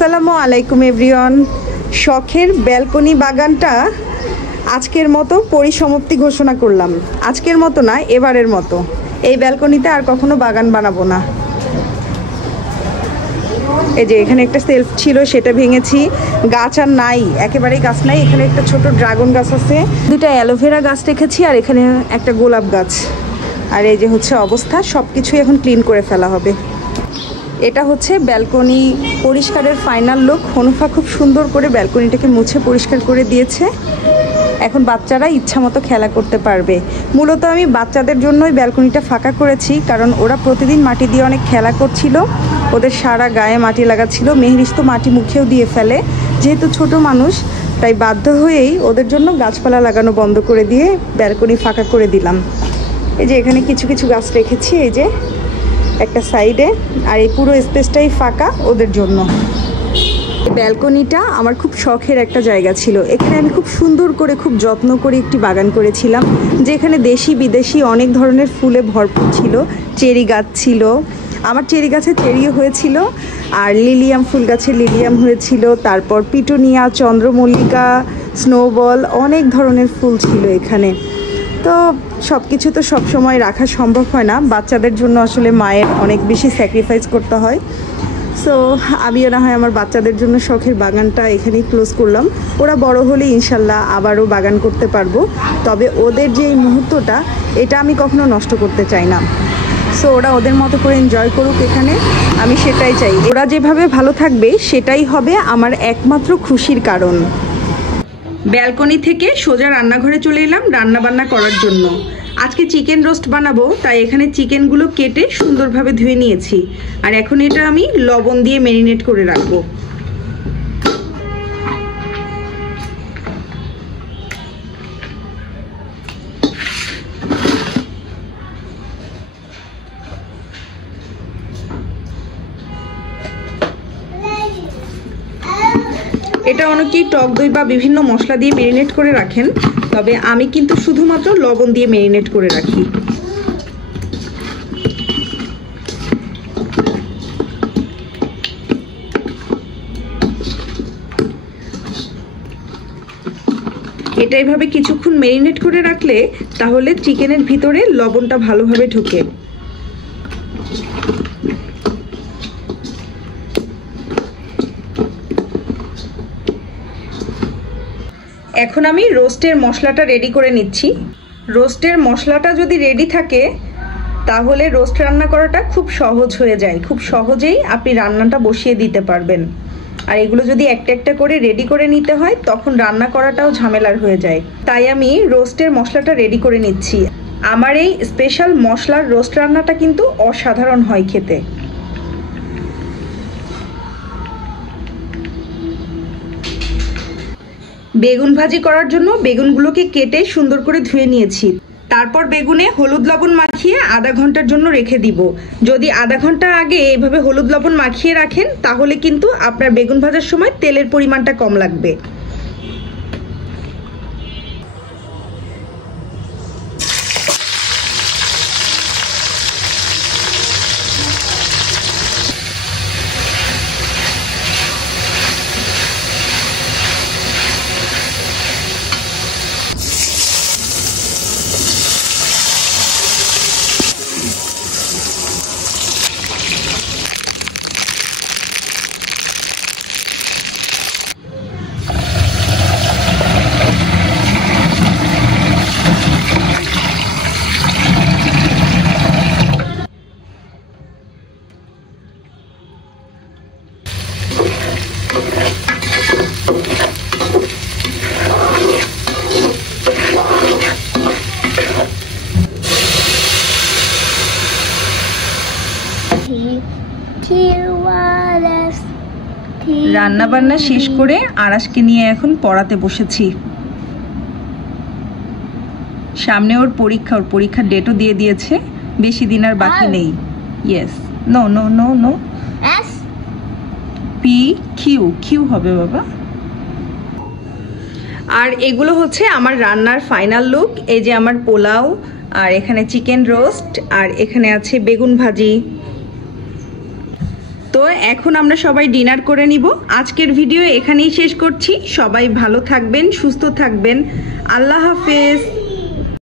আসসালামু আলাইকুম এভরিওয়ান। শখের ব্যালকনি বাগানটা আজকের মতো পরিসমাপ্তি ঘোষণা করলাম। আজকের মতো না, এবারের মতো। এই ব্যালকনিতে আর কখনো বাগান বানাবো না। এই যে এখানে একটা সেলফ ছিল, সেটা ভেঙেছি। গাছ আর নাই, একেবারেই গাছ নাই। এখানে একটা ছোট ড্রাগন গাছ আছে, দুটা অ্যালোভেরা গাছ রেখেছি, আর এখানে একটা গোলাপ গাছ। আর এই যে হচ্ছে অবস্থা, সব কিছুই এখন ক্লিন করে ফেলা হবে। এটা হচ্ছে ব্যালকনি পরিষ্কারের ফাইনাল লুক। হনুফা খুব সুন্দর করে ব্যালকনিটাকে মুছে পরিষ্কার করে দিয়েছে। এখন বাচ্চারা ইচ্ছা মতো খেলা করতে পারবে। মূলত আমি বাচ্চাদের জন্যই ব্যালকনিটা ফাঁকা করেছি, কারণ ওরা প্রতিদিন মাটি দিয়ে অনেক খেলা করছিল, ওদের সারা গায়ে মাটি লাগাচ্ছিল। মেহরিস তো মাটি মুখেও দিয়ে ফেলে, যেহেতু ছোট মানুষ, তাই বাধ্য হয়েই ওদের জন্য গাছপালা লাগানো বন্ধ করে দিয়ে ব্যালকনি ফাঁকা করে দিলাম। এই যে এখানে কিছু কিছু গাছ রেখেছি, এই যে একটা সাইডে, আর এই পুরো স্পেসটাই ফাঁকা ওদের জন্য। ব্যালকনিটা আমার খুব শখের একটা জায়গা ছিল। এখানে আমি খুব সুন্দর করে, খুব যত্ন করে একটি বাগান করেছিলাম, যেখানে দেশি বিদেশি অনেক ধরনের ফুলে ভরপুর ছিল। চেরি গাছ ছিল, আমার চেরি গাছে চেরিও হয়েছিল, আর লিলিয়াম ফুল গাছে লিলিয়াম হয়েছিল। তারপর পিটুনিয়া, চন্দ্রমল্লিকা, স্নোবল, অনেক ধরনের ফুল ছিল এখানে। তো সব কিছু তো সব সময় রাখা সম্ভব হয় না, বাচ্চাদের জন্য আসলে মায়ের অনেক বেশি স্যাক্রিফাইস করতে হয়। সো আমিও না হয় আমার বাচ্চাদের জন্য শখের বাগানটা এখানেই ক্লোজ করলাম। ওরা বড় হলে ইনশাল্লাহ আবারও বাগান করতে পারবো, তবে ওদের যে এই মুহূর্তটা, এটা আমি কখনো নষ্ট করতে চাই না। সো ওরা ওদের মতো করে এনজয় করুক এখানে, আমি সেটাই চাই। ওরা যেভাবে ভালো থাকবে সেটাই হবে আমার একমাত্র খুশির কারণ। ব্যালকনি থেকে সোজা রান্নাঘরে চলে এলাম রান্না বান্না করার জন্য। আজকে চিকেন রোস্ট বানাবো, তাই এখানে চিকেনগুলো কেটে সুন্দরভাবে ধুয়ে নিয়েছি, আর এখন এটা আমি লবণ দিয়ে ম্যারিনেট করে রাখবো। এটা অনেকেই টক দই বা বিভিন্ন মশলা দিয়ে ম্যারিনেট করে রাখেন, তবে আমি কিন্তু শুধুমাত্র লবণ দিয়ে ম্যারিনেট করে রাখি। এটা এইভাবে কিছুক্ষণ ম্যারিনেট করে রাখলে তাহলে চিকেনের ভিতরে লবণটা ভালোভাবে ঢোকে। এখন আমি রোস্টের মশলাটা রেডি করে নিচ্ছি। রোস্টের মশলাটা যদি রেডি থাকে তাহলে রোস্ট রান্না করাটা খুব সহজ হয়ে যায়, খুব সহজেই আপনি রান্নাটা বসিয়ে দিতে পারবেন। আর এগুলো যদি একটা একটা করে রেডি করে নিতে হয় তখন রান্না করাটাও ঝামেলার হয়ে যায়, তাই আমি রোস্টের মশলাটা রেডি করে নিচ্ছি। আমার এই স্পেশাল মশলার রোস্ট রান্নাটা কিন্তু অসাধারণ হয় খেতে। বেগুন ভাজি করার জন্য বেগুনগুলোকে কেটে সুন্দর করে ধুয়ে নিয়েছি। তারপর বেগুনে হলুদ লবণ মাখিয়ে আধা ঘন্টার জন্য রেখে দিব। যদি আধা ঘন্টা আগে এইভাবে হলুদ লবণ মাখিয়ে রাখেন তাহলে কিন্তু আপনার বেগুন ভাজার সময় তেলের পরিমাণটা কম লাগবে। রান্না বান্না শেষ করে আরাশকে নিয়ে এখন পড়াতে বসেছি। সামনে ওর পরীক্ষা, ওর পরীক্ষার ডেটও দিয়ে দিয়েছে, বেশি দিন আর বাকি নেই। Yes, no no no no, S P Q, Q হবে বাবা। আর এগুলো হচ্ছে আমার রান্নার ফাইনাল লুক। এই যে আমার পোলাও, আর এখানে চিকেন রোস্ট, আর এখানে আছে বেগুন ভাজি। তো তো এখন আমরা সবাই ডিনার করে নিব। আজকের ভিডিও এখানেই শেষ করছি। সবাই ভালো থাকবেন, সুস্থ থাকবেন। আল্লাহ হাফেজ।